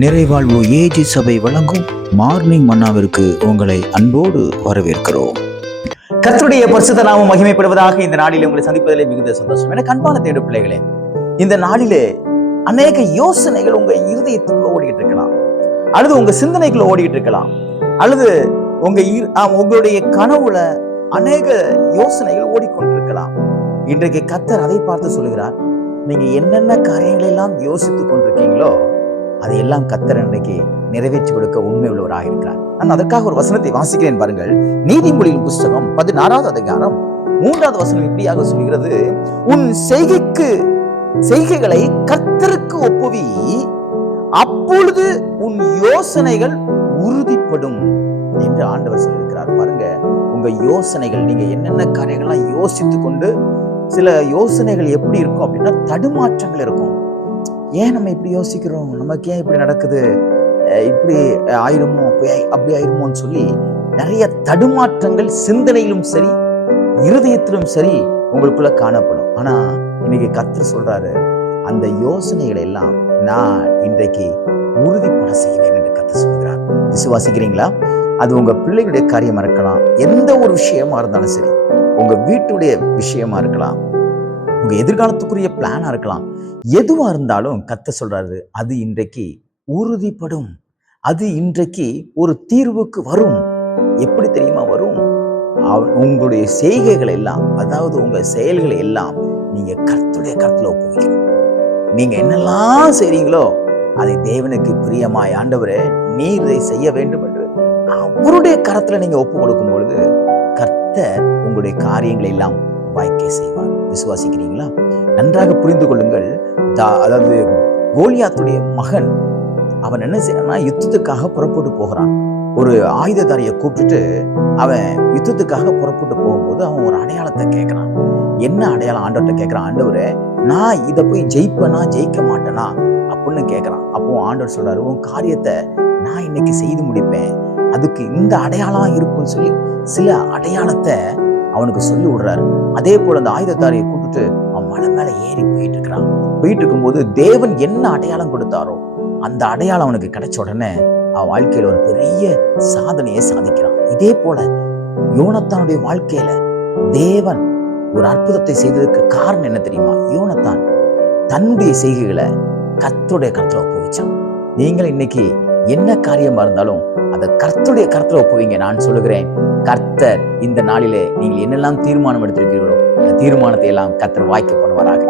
நிறைவாழ்வு AG சபை வழங்கும் morning மன்னாவிற்கு உங்களை அன்போடு வரவேற்கிறோம். கர்த்தருடைய பரிசுத்த நாமம் மகிமைப்படுவதாக. இந்த நாளிலே உங்களை சந்திப்பதிலே மிகுந்த சந்தோஷம். எனக்கு அன்பான தேடு பிள்ளைகளே, இந்த நாளிலே அநேக யோசனைகள் உங்க இருதயத்துக்குள்ள ஓடிட்டு இருக்கலாம், அல்லது உங்க சிந்தனைக்குள்ள ஓடிட்டு இருக்கலாம், அல்லது உங்களுடைய கனவுல அநேக யோசனைகள் ஓடிக்கொண்டிருக்கலாம். இன்றைக்கு கர்த்தர் அதை பார்த்து சொல்கிறார், நீங்க என்னென்ன காரியங்களை எல்லாம் யோசித்துக் கொண்டிருக்கீங்களோ அதையெல்லாம் கர்த்தர் இன்றைக்கு நிறைவேற்றி கொடுக்க உண்மை உள்ளவராக இருக்கிறார். நான் அதற்காக ஒரு வசனத்தை வாசிக்கிறேன் பாருங்கள். நீதிமொழியின் புஸ்தகம் 16வது அதிகாரம் 3வது வசனம் இப்படியாக சொல்கிறது, உன் செய்கைகளை கர்த்தருக்கு ஒப்புவி, அப்பொழுது உன் யோசனைகள் உறுதிப்படும் என்று ஆண்டவர் சொல்லியிருக்கிறார். பாருங்க, உங்க யோசனைகள், நீங்க என்னென்ன காரியங்கள்லாம் யோசித்து கொண்டு, சில யோசனைகள் எப்படி இருக்கும் அப்படின்னா தடுமாற்றங்கள் இருக்கும். ஏன் நம்ம இப்படி யோசிக்கிறோம், நமக்கு ஏன் இப்படி நடக்குது, இப்படி ஆயிருமோ அப்படி ஆயிருமோன்னு சொல்லி நிறைய தடுமாற்றங்கள் சிந்தனையிலும் சரி இருதயத்திலும் சரி உங்களுக்குள்ள காணப்படும். ஆனா இன்னைக்கு கர்த்தர் சொல்றாரு, அந்த யோசனைகளை எல்லாம் நான் இன்றைக்கு உறுதிப்பட செய்வேன் என்று கர்த்தர் சொல்கிறார். விசுவாசிக்கிறீங்களா? அது உங்க பிள்ளைகளுடைய காரியமா இருக்கலாம், எந்த ஒரு விஷயமா இருந்தாலும் சரி, உங்க வீட்டுடைய விஷயமா இருக்கலாம், உங்க எதிர்காலத்துக்குரிய பிளானா இருக்கலாம், எதுவா இருந்தாலும் கர்த்தர் சொல்றாரு, அது இன்றைக்கு உறுதிப்படும், அது இன்றைக்கு ஒரு தீர்வுக்கு வரும். எப்படி தெரியுமா வரும்? உங்களுடைய செய்கைகள் எல்லாம், அதாவது உங்க செயல்களை எல்லாம் நீங்க கர்த்தருடைய கரத்துல ஒப்புவிக்கணும். நீங்க என்னெல்லாம் செய்றீங்களோ அதை தேவனுக்கு பிரியமாய், ஆண்டவரே நீர் இதை செய்ய வேண்டும் என்று அவருடைய கரத்துல நீங்க ஒப்பு கொடுக்கும் பொழுது கர்த்தர் உங்களுடைய காரியங்களை எல்லாம் வாய்க்க செய்வார். விசுவாசிக்கிறீங்களா? நன்றாக புரிந்து கொள்ளுங்கள். அதாவது கோலியாத்துடைய மகன், அவன் என்ன செய்யறான்னா, யுத்தத்துக்காக புறப்பட்டு போகிறான். ஒரு ஆயுததாரியை கூப்பிட்டுட்டு அவன் யுத்தத்துக்காக புறப்பட்டு போகும்போது அவன் ஒரு அடையாளத்தை கேட்கிறான். என்ன அடையாளம் ஆண்டவர்கிட்ட கேட்கிறான், ஆண்டவரே நான் இதை போய் ஜெயிப்பேனா ஜெயிக்க மாட்டேனா அப்படின்னு கேட்கிறான். அப்போ ஆண்டவர் சொல்றாரு, உன் காரியத்தை நான் இன்னைக்கு செய்து முடிப்பேன், அதுக்கு இந்த அடையாளம் இருக்கும்னு சொல்லி சில அடையாளத்தை அவனுக்கு சொல்லி விடுறாரு. அதே போல அந்த ஆயுதத்தாரியை கூப்பிட்டு அவன் மலை மேல ஏறி போயிட்டு இருக்கிறான். போயிட்டு இருக்கும்போது தேவன் என்ன அடையாளம் கொடுத்தாரோ அந்த அடையாளம் அவனுக்கு கிடைச்ச உடனே அவன் வாழ்க்கையில ஒரு பெரிய சாதனையை சாதிக்கிறான். இதே போல யோனத்தானுடைய வாழ்க்கையில தேவன் ஒரு அற்புதத்தை செய்ததுக்கு காரணம் என்ன தெரியுமா? யோனத்தான் தன்னுடைய செய்கைகளை கர்த்தருடைய கரத்துல ஒப்புவிச்சான். நீங்கள் இன்னைக்கு என்ன காரியமா இருந்தாலும் அதை கர்த்தருடைய கரத்துல ஒப்புவீங்க. நான் சொல்லுகிறேன், கர்த்தர் இந்த நாளிலே நீங்கள் என்னெல்லாம் தீர்மானம் எடுத்திருக்கிறீர்களோ அந்த தீர்மானத்தை எல்லாம் கர்த்தர் வாய்க்க பண்ணுவாராக.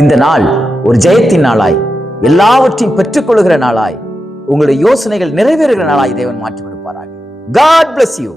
இந்த நாள் ஒரு ஜெயத்தின் நாளாய், எல்லாவற்றையும் பெற்றுக்கொள்கிற நாளாய், உங்களுடைய யோசனைகள் நிறைவேறுகிற நாளாய் தேவன் மாற்றி கொடுப்பாராக. God bless you.